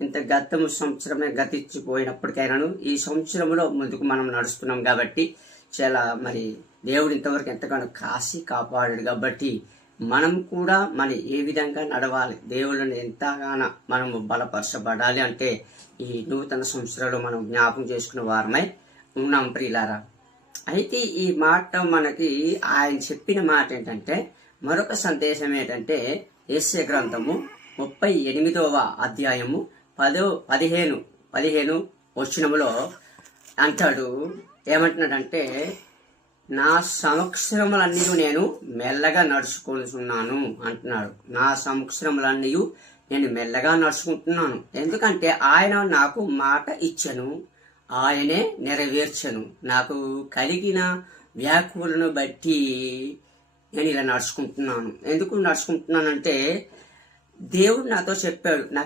ఇంత గతము సంవత్సరమే గతించిపోయినప్పటికైనాను ఈ సంవత్సరంలో ముందుకు మనం నడుస్తున్నాం కాబట్టి చాలా మరి దేవుడు ఇంతవరకు ఎంతగానో కాసి కాపాడాడు కాబట్టి మనం కూడా మరి ఏ విధంగా నడవాలి, దేవుళ్ళని ఎంతగానో మనము బలపరచబడాలి అంటే ఈ నూతన సంవత్సరంలో మనం జ్ఞాపకం చేసుకున్న వారమై ఉన్నాం ప్రియులారా. అయితే ఈ మాట మనకి ఆయన చెప్పిన మాట ఏంటంటే, మరొక సందేశం ఏంటంటే యెషయా గ్రంథము 38వ అధ్యాయము 15 వచనములో అంటాడు. ఏమంటున్నాడంటే, నా సంవత్సరములన్నీ నేను మెల్లగా నడుచుకుంటున్నాను అంటున్నాడు. నా సంవత్సరములన్నీ నేను మెల్లగా నడుచుకుంటున్నాను, ఎందుకంటే ఆయన నాకు మాట ఇచ్చెను, ఆయనే నెరవేర్చను. నాకు కలిగిన వ్యాకులను బట్టి నేను ఇలా నడుచుకుంటున్నాను. ఎందుకు నడుచుకుంటున్నానంటే దేవుడు నాతో చెప్పాడు, నాకు